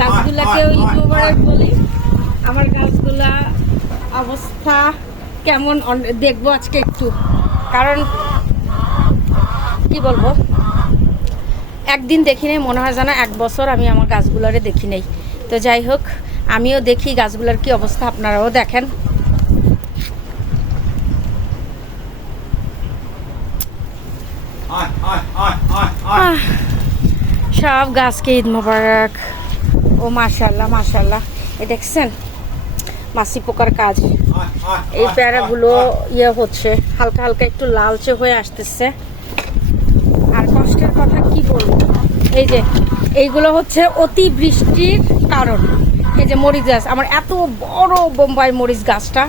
গাছগুলাকেও ঈদ মোবারক বলি। আমার গাছগুলা অবস্থা কেমন দেখবো আজকে একটু, কারণ কি বলবো, একদিন দেখি নেই, মনে হয় যেন 1 বছর আমি আমার গাছগুলারে দেখি নেই। তো যাই হোক, আমিও দেখি গাছগুলার কি অবস্থা, আপনারাও দেখেন। সব গাছকে ঈদ মোবারক। ও মাশাআল্লাহ মাশাআল্লাহ, এ দেখছেন মাছি পোকার কাজ। এই পেয়ারাগুলো হচ্ছে হালকা হালকা একটু লালচে হয়ে আসতেছে। আর কষ্টের কথা কি বলবো, এই যে এইগুলো হচ্ছে অতি বৃষ্টির কারণ। এই যে মরিচ গাছ, আমার এত বড় বোম্বাই মরিচ গাছটা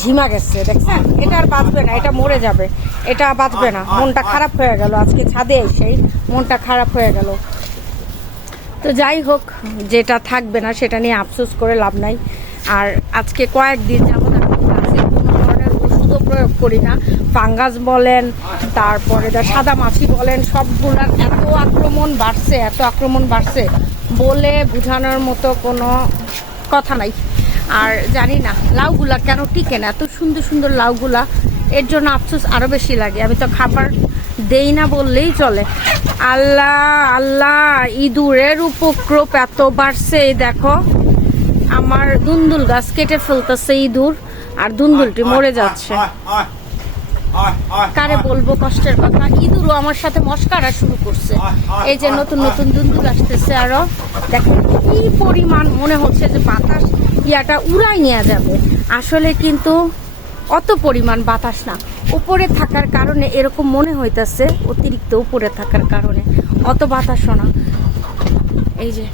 ঝিমা গেছে, দেখছেন? এটা আর বাঁচবে না, এটা মরে যাবে, এটা বাঁচবে না। মনটা খারাপ হয়ে গেল, আজকে ছাদে এসেই মনটা খারাপ হয়ে গেল। তো যাই হোক, যেটা থাকবে না সেটা নিয়ে আফসোস করে লাভ নাই। আর আজকে কয়েকদিন যাবত আমি গাছে কোনো ধরনের ওষুধও প্রয়োগ করি না। ফাঙ্গাস বলেন, তারপরে সাদা মাছি বলেন, সবগুলার এত আক্রমণ বাড়ছে বলে বোঝানোর মতো কোনো কথা নাই। আর জানি না লাউগুলা কেন টিকে না, এত সুন্দর সুন্দর লাউগুলা, এর জন্য আফসোস আরও বেশি লাগে। আমি তো খাবার দেই না বললেই চলে। আল্লাহ আল্লাহ, ইঁদুরের উপদ্রব এত বাড়ছে। দেখো আমার দুন্দুল গাছ কেটে ফেলতেছে ইঁদুর, আর দুন্দুলটি মরে যাচ্ছে। কারে বলবো কষ্টের কথা, ইঁদুরও আমার সাথে মস্কারা শুরু করছে। এই যে নতুন নতুন দুন্দুল আসতেছে, আরো দেখেন কি পরিমাণ, মনে হচ্ছে যে বাতাস ইয়াটা উড়াই নেওয়া যাবে। আসলে কিন্তু অত পরিমাণ বাতাস না, উপরে থাকার কারণে এরকম মনে হইতেছে, অতিরিক্ত উপরে থাকার কারণে অত বাতাসও না। এই যে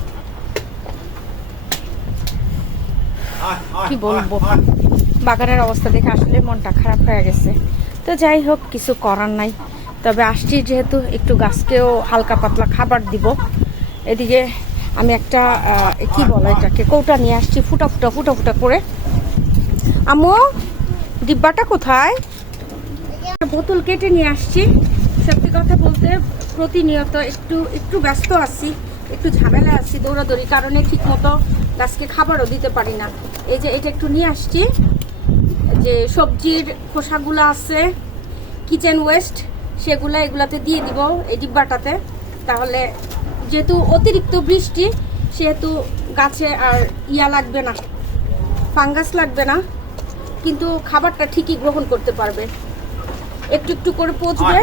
কি বলবো, বাগানের অবস্থা দেখে আসলে মনটা খারাপ হয়ে গেছে। তো যাই হোক, কিছু করার নাই। তবে আসছি যেহেতু, একটু গাছকেও হালকা পাতলা খাবার দিব। এদিকে আমি একটা কি বলে এটাকে, কৌটা নিয়ে আসছি, ফুটা ফুটা করে। আম্মু ডিব্বাটা কোথায়? বোতল কেটে নিয়ে আসছি। সত্যি কথা বলতে প্রতিনিয়ত একটু ব্যস্ত আছি, একটু ঝামেলা আছি, দৌড়াদৌড়ি কারণে ঠিক মতো গাছকে খাবারও দিতে পারি না। এই যে এটা একটু নিয়ে আসছি, যে সবজির খোসাগুলো আছে, কিচেন ওয়েস্ট, এগুলাতে দিয়ে দিব এই ডিব্বাটাতে। তাহলে যেহেতু অতিরিক্ত বৃষ্টি, সেহেতু গাছে আর লাগবে না, ফাঙ্গাস লাগবে না, কিন্তু খাবারটা ঠিকই গ্রহণ করতে পারবে। একটু করে পচবে,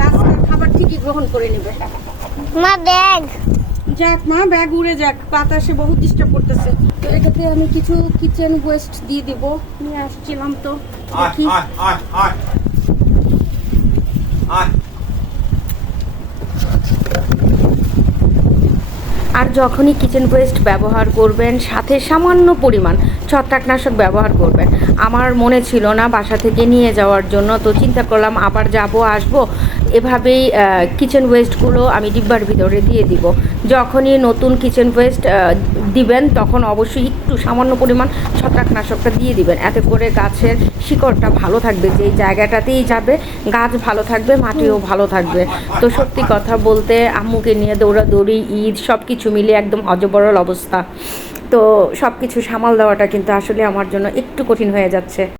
গাছটার খাবার ঠিকই গ্রহণ করে নেবে। মা ব্যাগ যাক মা, ব্যাগ উড়ে যাক, বাতাসে বহুত ডিস্টার্ব করতেছে। তো এটাতে আমি কিছু কিচেন ওয়েস্ট দিয়ে দিব, নিয়ে আসছিলাম। তো দেখি আর যখনই কিচেন ওয়েস্ট ব্যবহার করবেন, সাথে সামান্য পরিমাণ ছত্রাকনাশক ব্যবহার করবেন। আমার মনে ছিল না বাসা থেকে নিয়ে যাওয়ার জন্য, তো চিন্তা করলাম আবার আসবো, এভাবেই কিচেন ওয়েস্টগুলো আমি ডিব্বার ভিতরে দিয়ে দিব। যখনই নতুন কিচেন ওয়েস্ট দিবেন, তখন অবশ্যই একটু সামান্য পরিমাণ ছত্রাকনাশকটা দিয়ে দিবেন। এতে করে গাছের শিকড়টা ভালো থাকবে, যেই জায়গাটাতেই যাবে গাছ ভালো থাকবে, মাটিও ভালো থাকবে। তো সত্যি কথা বলতে আম্মুকে নিয়ে দৌড়াদৌড়ি, ঈদ, সব কিছু মিলিয়ে একদম অজবরল অবস্থা। তো সব কিছু সামাল দেওয়াটা কিন্তু আসলে আমার জন্য একটু কঠিন হয়ে যাচ্ছে।